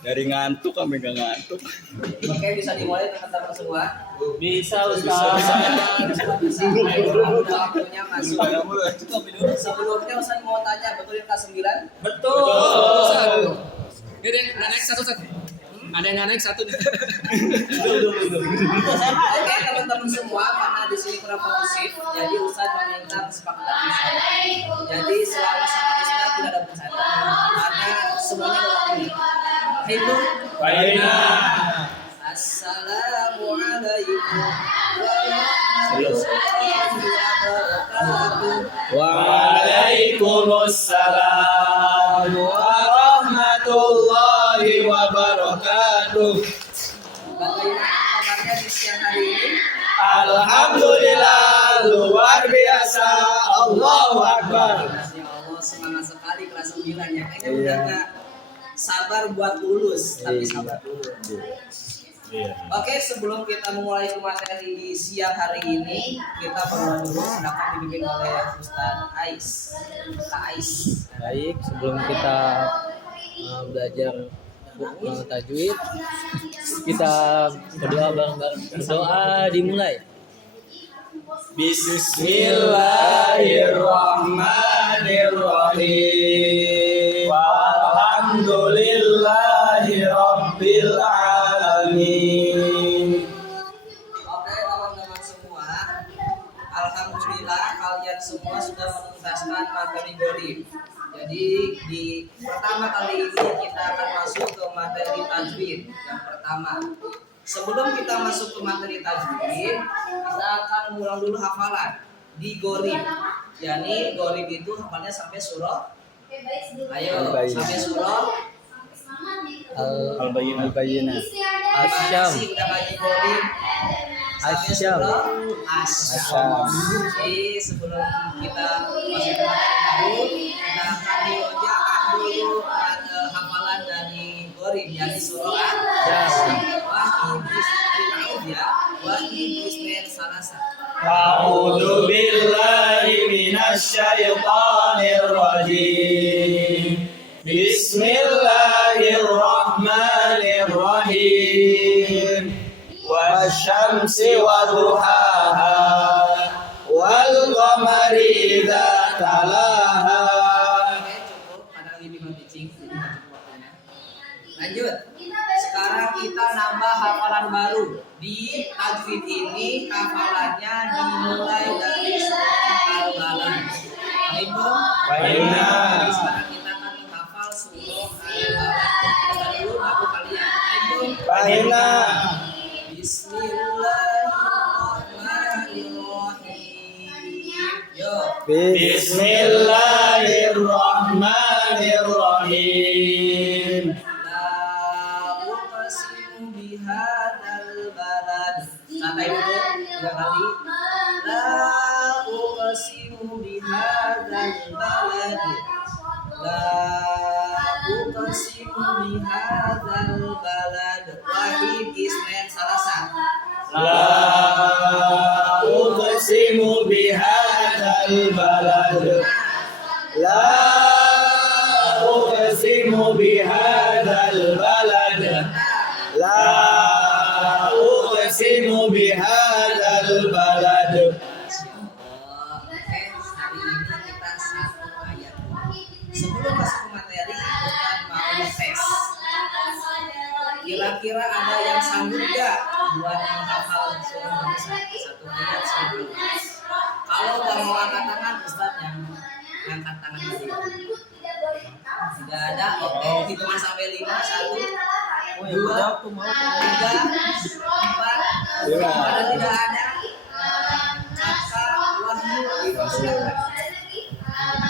Dari ngantuk kami nggak ngantuk. Oke, bisa dimulai teman-teman semua. Bisa Ustaz. Waktunya masuk. Sebelumnya Ustaz mau tanya, betulin kelas 9? Betul. Ini deh, nggak naik satu Ustaz. Ada yang nggak naik satu nih. Oke, teman-teman semua, karena di sini kurang kondusif, jadi Ustaz meminta kesepakatan bersama. Jadi selama sama Ustaz tidak ada bercanda, karena semuanya ada waktunya. Itu. Assalamualaikum warahmatullahi wabarakatuh. Waalaikumsalam warahmatullahi wabarakatuh. Bagaimana kabarnya di siang hari ini? Alhamdulillah luar biasa. Allahu Akbar. Ya Allah, semangat sekali kelas 9 ya. Kayaknya udah gak sabar buat lulus, tapi sabar dulu. Oke, sebelum kita memulai materi di siang hari ini, kita berdoa dulu, silakan dibimbing oleh Ustaz Ais. Ustaz Ais. Baik, sebelum kita belajar tajwid, kita berdoa bareng-bareng. Doa dimulai. Bismillahirrahmanirrahim. Walhamdulillahi rabbil alamin. Oke, teman-teman semua, alhamdulillah kalian semua sudah menuntaskan materi Gorib. Jadi di pertama kali ini kita akan masuk ke materi tajwid yang pertama. Sebelum kita masuk ke materi tajwid, kita akan mengulang dulu hafalan di Gorib. Yani Gorib itu hafalnya sampai surah. Ayo, sampai surah Al-Bayyinah. Asyam. Udah ngaji Gorib. Sampai Asyam. surah Asyam. Jadi sebelum kita masuk ke materi kita akan dirojaah dulu hafalan dari Gorib, yani surah Asyam. Wahid Ismail Salasa. A'udzu billahi minasyaitonir rajim. Bismillahirrahmanirrahim. Wasyamsi wadduhaha wal qamari idza talaha. Oke, cukup. Ada lagi bimbang teaching, jadi nggak cukup waktunya. Lanjut. Sekarang kita nambah hafalan baru. Di tajwid ini hafalannya dimulai dari surah Al-Balad. Itu Baiklah. sekarang kita akan menghafal surah Al-Balad. Kita dulu baru kalian. Itu Baiklah. Bismillahirrahmanirrahim. Yo. Bismillahirrahmanirrahim. La uqsimu bihadzal balad. Santai dulu, tiga kali. La uqsimu bihadzal balad. La uqsimu bihadzal balad. Wahid Ismail Salasa. La uqsimu bihadzal balad. La uqsimu bihadzal balad. La uqsimu bihadzal balad. Oke, hari ini kita satu ayat. Sebelum masuk ke materi, kita mau tes. Kira-kira ada yang sanggup gak buat menghafal surah An-Nisa satu ayat satu. Kalau gak mau angkat tangan, Ustaz yang angkat tangan dulu. Tidak ada, oke. Hitungan sampai 5, 1, 2, 3, 4. Ada tidak ada? Kakak Wahyu dipersilakan.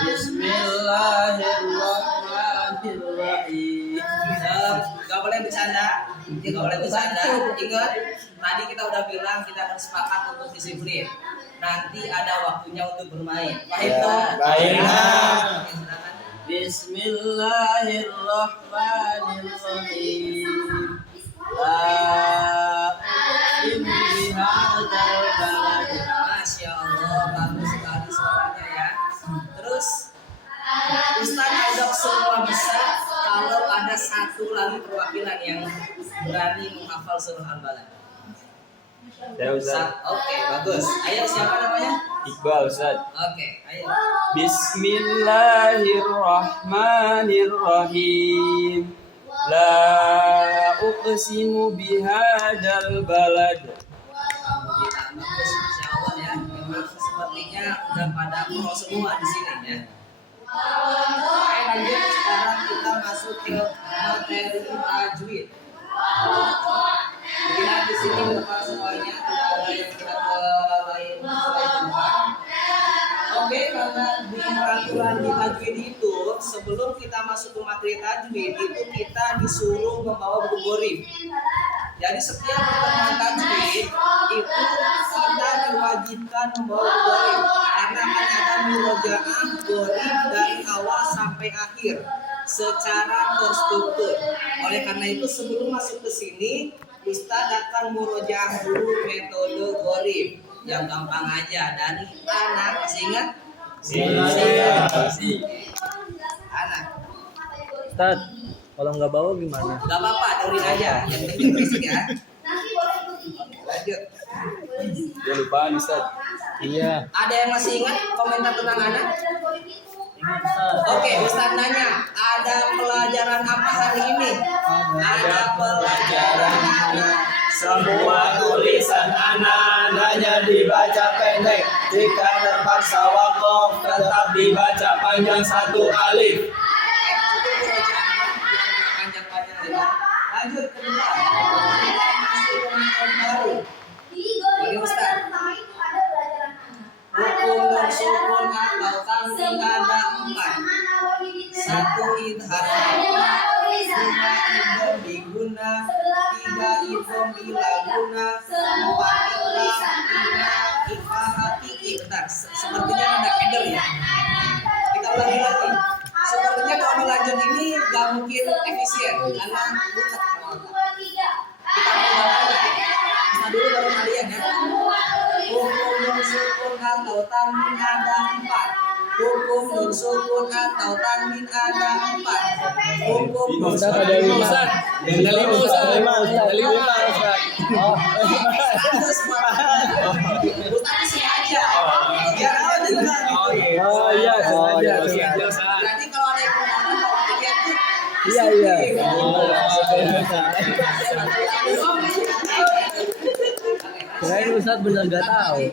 Bismillahirrahmanirrahim. Gak boleh bercanda. Gak boleh bercanda. Ingat, tadi kita udah bilang kita akan sepakat untuk disiplin. Nanti ada waktunya untuk bermain. Paham toh? Baiklah. Oke, silakan. Bismillahirrahmanirrahim. La uqsimu bihadzal balad. Masya Allah, bagus sekali suaranya ya. Terus Ustaz Adok semua bisa. Kalau satu lagi perwakilan yang berani menghafal surah Al-Balad? Saya Ustaz. Oke, bagus. Ayo, siapa namanya? Iqbal Ustaz. Oke, ayo. Bismillahirrahmanirrahim. La uqsimu bihadzal balad. Alhamdulillah, bagus. Masya Allah ya. Memang sepertinya udah pada pro semua di sini ya. Oke, lanjut. Sekarang kita masuk ke materi tajwid. Lihat di sini Bapak semuanya, tidak ada yang kita ke lain tempat. Oke, karena di peraturan di tajwid itu sebelum kita masuk ke materi tajwid itu kita disuruh membawa buku gorib. Jadi setiap pertemuan tajwid itu kita diwajibkan membawa buku gorib karena akan ada murojaah gorib dari awal sampai akhir secara terstruktur. Oleh karena itu sebelum masuk ke sini Ustadz akan murojaah dulu metode gorib yang gampang aja dari anak, masih ingat? Anak. Ustaz, kalau nggak bawa gimana? Gak apa-apa, dengerin aja. Yang penting berisik ya. Lanjut. Ya lupa Ustaz. Iya. Ada yang masih ingat komentar tentang anak? Oke, Ustaz nanya, ada pelajaran apa hari ini? Ada pelajaran anak. Semua tulisan anak hanya dibaca pendek. Jika terpaksa wakof tetap dibaca panjang satu alif. Lanjut ke depan. Masuk ke materi baru. Oke, Ustaz. Hukum dan sukun atau tanwin ada 4. 1 idhar, 2 idgham diguna, 3 idgham bila guna, 4 ikhlas, 5 ikhfa hakiki. Bentar, sepertinya ada header ya. Kita ulangi lagi. Sepertinya kalau dilanjut ini gak mungkin efisien karena bukan. Kita mulai. Kita dulu baru kalian ya. Hukum nun sukun atau tanwin ada 4. Hukum nun sukun atau tanwin ada 4. Hukum nun Ustaz, sukun ada 5. Ustaz. Ada 5 Ustaz. Ada 5. Oh. Ustaz isi aja. Biar apa dengar. Oh iya, sengaja. Jadi kalau ada yang mau lihat tuh. Iya. Kirain Ustaz bener nggak tahu.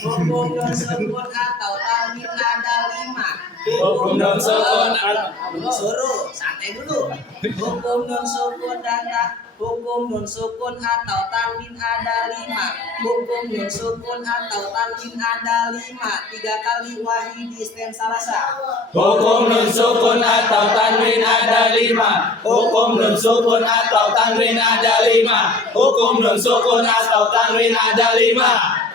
Hukum nun sukun atau tanwin ada 5. Hukum nun sukun Suruh santai dulu. Hukum nun sukun hukum nun sukun atau tanwin ada 5. Hukum nun sukun atau tanwin ada 5. 3 kali wahid isnen salasa. Hukum nun sukun atau tanwin ada 5. Hukum nun sukun atau tanwin ada 5. Hukum nun sukun atau tanwin ada 5.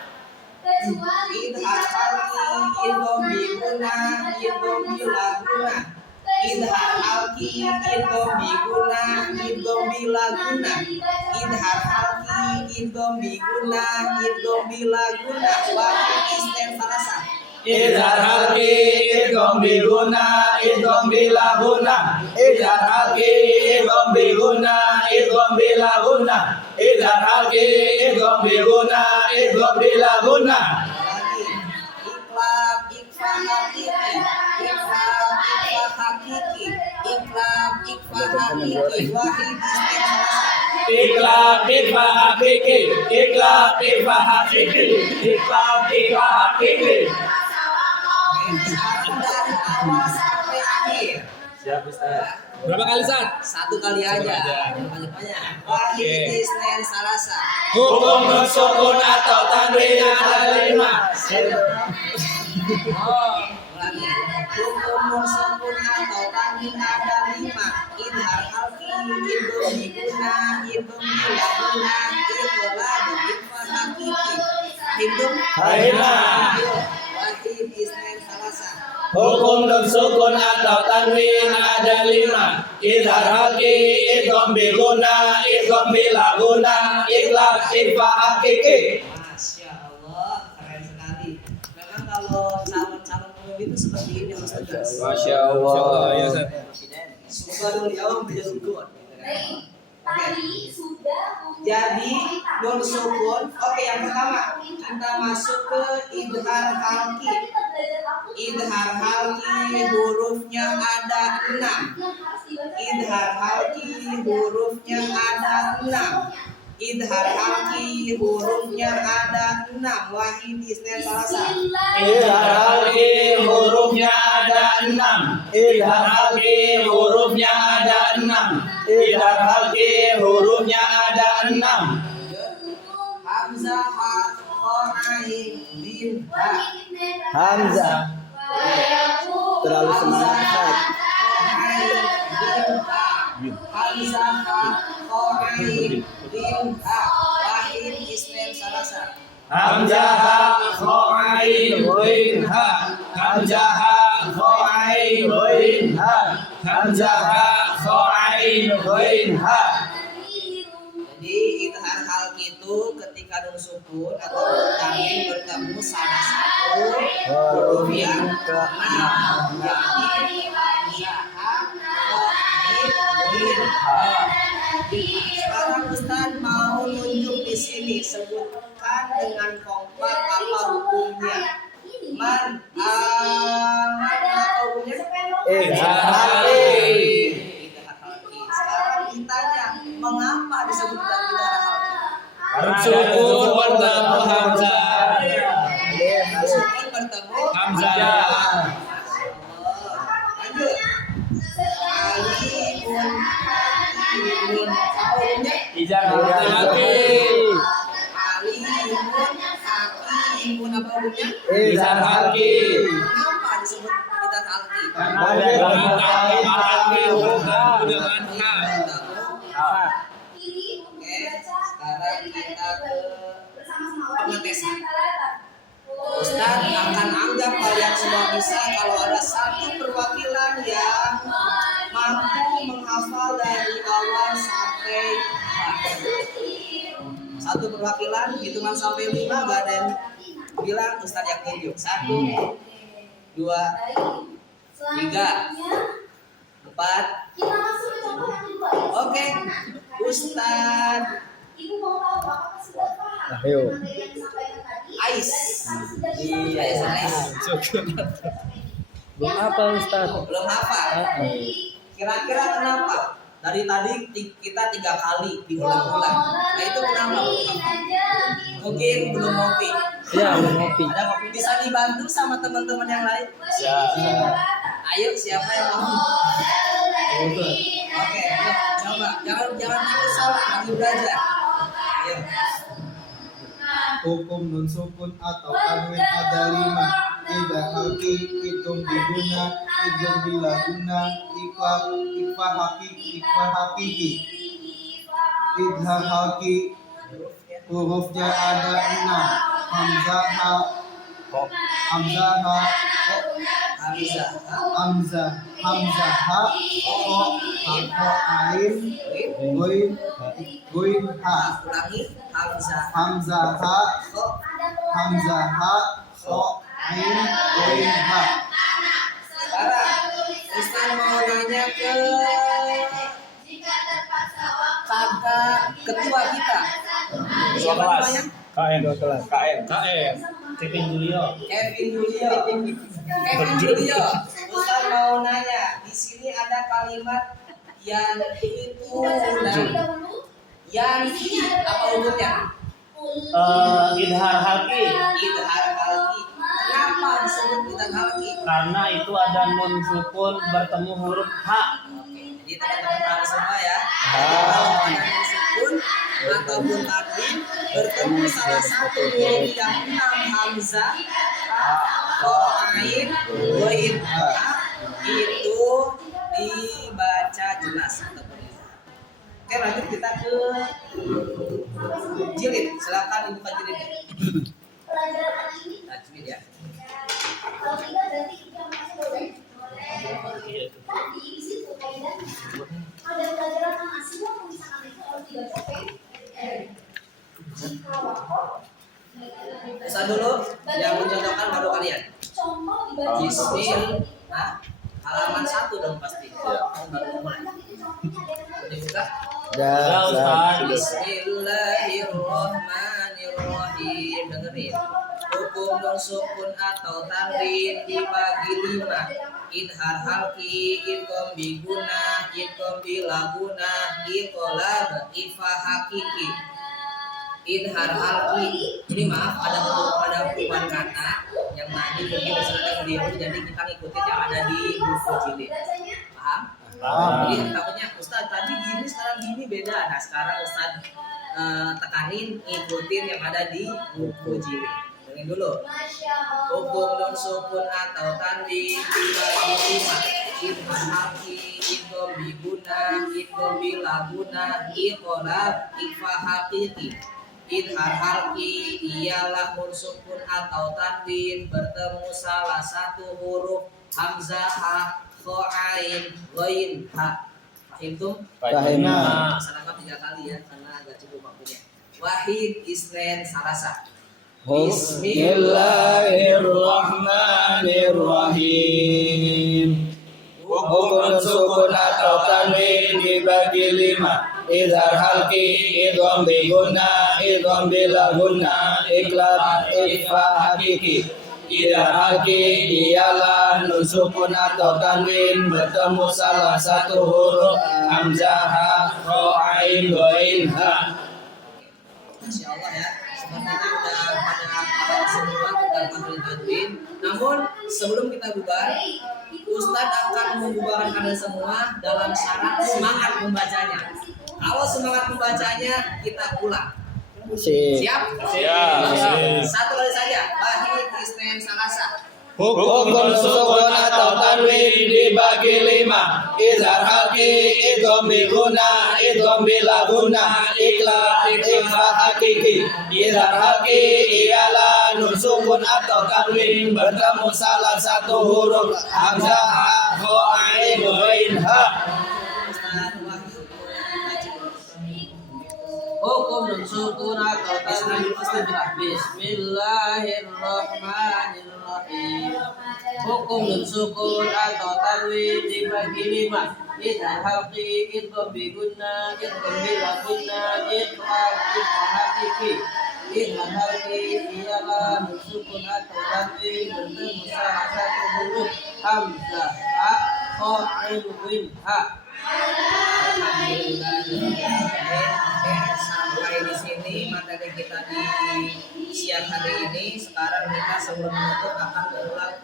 Idhar halki idgham biguna idgham bilaguna. Idhar halki idgham biguna idgham bilaguna. Idhar halki idgham biguna idgham bilaguna. Wahid isnen salasa. Idhar halki idgham biguna idgham bilaguna. Idhar halki idgham biguna idgham bilaguna. Idhar halki idgham biguna idgham bilaguna. Lagi iklab ikfa hakiki wahid isnen salasa. Iklab ikfa hakiki. Iklab ikfa hakiki. Iklab ikfa hakiki. Sekarang dari awal sampai akhir. Siap Ustaz. Berapa kali Ustaz? 1 kali aja. Banyak-banyak. Wahid isnen salasa. Hukum nun sukun atau tanwin ada 5. Ulangi. Hukum nun sukun atau tanwin ada 5. Idhar halki idgham biguna idgham bilaguna iqlab ikfa hakiki. Hidup. Aina. Wahid isnen salasa. Hukum nun sukun atau tanwin ada 5. Idhar halki idgham biguna idgham bilaguna iqlab ikfa hakiki. Masya Allah, keren sekali. Memang kalau calon-calon pemimpin itu seperti ini Ustaz. Masya Allah. Ya Ustaz. Suatu yaum berjulukun. Jadi nun sukun. Oke, yang pertama kita masuk ke idhar halki. Idhar halki hurufnya ada 6. Idhar halki hurufnya ada 6. Idhar halki hurufnya ada 6. Wahid isnen salasa. Idhar halki hurufnya ada 6. Idhar halki hurufnya ada 6. Idhar halki hurufnya ada 6. Hamzah ha ain bin ha. Hamzah. Terlalu semangat. Hamzah ha ain bin ha. Wahid isnen salasa. Hamzah khain ghain ha. Hamzah khain ghain ha. Hamzah khain ghain ha. Jadi idhar halki itu ketika nun sukun atau tanwin bertemu salah satu huruf yang keenam, yakni hamzah ha. Sekarang Ustaz mau nunjuk di sini, sebutkan dengan kompak apa hukumnya. Man apa hukumnya? Idhar halki. Idhar halki. Sekarang ditanya, mengapa disebut idhar halki? Sukun bertemu hamzah. Sukun bertemu Hamzah. Lanjut. Alimun alimun apa hukumnya? Idhar halki. Alimun hakimun apa hukumnya? Idhar halki. Kenapa disebut idhar halki? Ada halki bertemu dengan ha. Oke, sekarang kita ke pengetesan. Ustaz akan anggap kalian semua bisa kalau ada satu perwakilan yang mampu menghafal dari awal sampai akhir. Satu perwakilan hitungan sampai 5, gak ada yang bilang, Ustaz yang tunjuk. 1, 2, 3, 4. Oke, Ustaz Ayo. Ais. Ais. Belum apa Ustaz? Belum hafal. Kira-kira kenapa? Dari tadi kita 3 kali diulang-ulang. Nah itu kenapa? Mungkin belum ngopi. Iya, belum ngopi. Ada kopi, bisa dibantu sama teman-teman yang lain? Ayo, siapa yang mau? Oke, yuk, coba. Jangan takut salah, lagi belajar. Ayo. Hukum nun sukun atau tanwin ada 5. Idhar halki, idgham biguna, idgham bilaguna, ikhfa hakiki. Idhar halki hurufnya ada 6. Hamzah ha, hamzah ha, hamzah ha, ain, goin ha. Ulangi, Hamzah. Hamzah ha, ain, goin ha. Sekarang Ustaz mau nanya ke kakak ketua kita. Siapa namanya? KM 2 kelas. KM. Kevin Julio. Kevin Julio. Ustaz mau nanya, di sini ada kalimat yang itu yang apa hukumnya? Idhar halki. Idhar halki. Kenapa disebut idhar halki? Karena itu ada nun sukun bertemu huruf H. Jadi teman-teman tahu semua ya. Kalau ada nun sukun ataupun tanwin bertemu salah satu huruf yang 6 hamzah, ain, goin, itu dibaca jelas ataupun tidak. Oke, lanjut kita ke jilid. Silakan dibuka jilidnya. Nah, jilid ya. Bisa dulu yang mencontohkan baru kalian. Bismillah. Halaman 1 dong pasti. Baru mulai. Dibuka. Ya, Ustaz. Bismillahirrahmanirrahim. Dengerin. Hukum nun sukun atau tanwin dibagi 5. Idhar halki, idgham biguna, idgham bilaguna, iqlab, ifa hakiki. Idhar halki. Ini maaf ada perubahan kata yang tadi mungkin misalnya keliru, jadi kita ngikutin yang ada di buku jilid. Paham? Jadi takutnya Ustaz tadi gini sekarang gini beda. Nah sekarang Ustaz tekanin ngikutin yang ada di buku jilid. Dengerin dulu. Hukum nun sukun atau tanwin dibagi 5. Idgham halki, idgham biguna, idgham bilaguna, iqlab, ifa hakiki. Idhar halki ialah nun sukun atau tanwin bertemu salah satu huruf hamzah, ha, kho, ain, ghain, ha. Paham tuh? Fahimna. Salah 3 kali ya karena agak cukup waktunya. Wahid, isnen, salasa. Bismillahirrahmanirrahim. Hukum sukun atau tanwin dibagi 5. Idhar halki, idgham biguna, idgham bilaguna, iqlab, ifa hakiki. Idhar halki ialah nun sukun atau tanwin bertemu salah satu huruf hamzah, ha, kho, ain, ghain, ha. Masya Allah ya, sepertinya udah pada hafal semua tentang ahli tanwin. Namun sebelum kita bubar, Ustadz akan membubarkan kalian semua dalam syarat semangat membacanya. Kalau semangat membacanya, kita ulang. Siap? Satu kali saja. Wahid, isnen, salasa. Hukum sukun atau tanwin dibagi 5. Idhar halki, idgham biguna, idgham bilaguna, iqlab, ifa hakiki. Idhar halki ialah nun sukun atau tanwin bertemu salah satu huruf hamzah, ha, kho, ain, ghain, ha. Hukum nun sukun atau tanwin istidrah. Bismillahirrahmanirrahim. Hukum nun sukun atau tanwin dibagi 5. Idhar halqi, idgham biguna, idgham bilaguna, iqlab, ifa hakiki. Idhar halqi ialah nun sukun atau tanwin bertemu salah satu huruf hamzah, ha, kho, ain, ghain, ha. Sampai di sini materi kita di siang hari ini. Sekarang kita sebelum menutup akan mengulang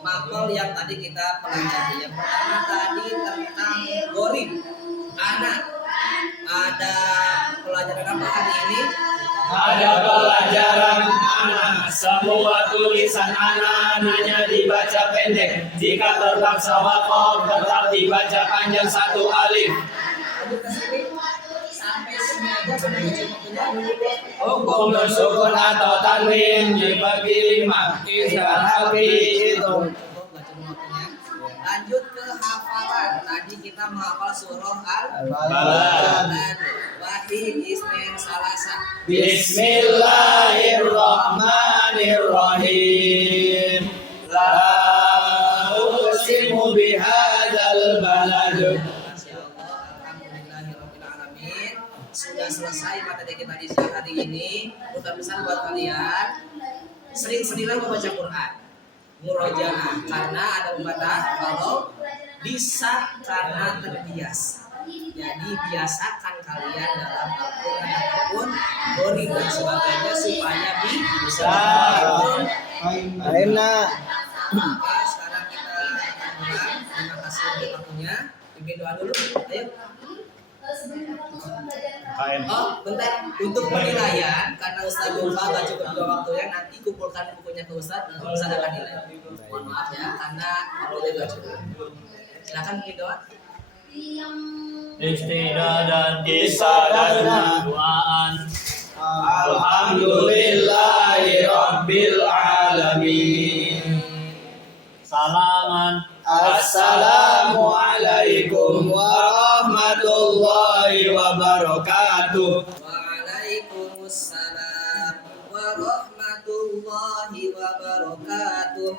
mapel yang tadi kita pelajari. Yang pertama tadi tentang gorib. Anak, ada pelajaran apa hari ini? Ada pelajaran anak. Semua tulisan anak hanya dibaca pendek. Jika terpaksa wakof tetap dibaca panjang 1 alif. Lanjut ke sini. Sampai sini aja waktunya. Hukum sukun atau tanwin dibagi 5. Idhar halki, idgham. Lanjut ke hafalan. Tadi kita menghafal surah Al-Balad. Wahid, isnen, salasa. Bismillahirrahmanirrahim. La uqsimu bihadzal balad. Masya Allah, alhamdulillahirabbil alamin. Sudah selesai materi kita di siang hari ini. Pesan buat kalian, sering-seringlah membaca Quran, murojaah, karena ada pepatah kalau bisa karena terbiasa. Jadi biasakan kalian dalam Al-Quran ataupun gori dan sebagainya supaya bisa. Fahimna. Oke, sekarang kita akan pulang. Terima kasih untuk waktunya. Bikin doa dulu. Ayo. Oh, bentar. Untuk penilaian, karena Ustaz lupa gak cukup juga waktunya, nanti kumpulkan bukunya ke Ustaz dan Ustaz akan nilai. Mohon maaf ya, karena waktunya gak cukup. Silakan bikin doa. Istidadan Istidadan. Duaan. Alhamdulillahi rabbil alamin. Salaman. Assalamualaikum warahmatullahi wabarakatuh. Waalaikumsalam warahmatullahi wabarakatuh.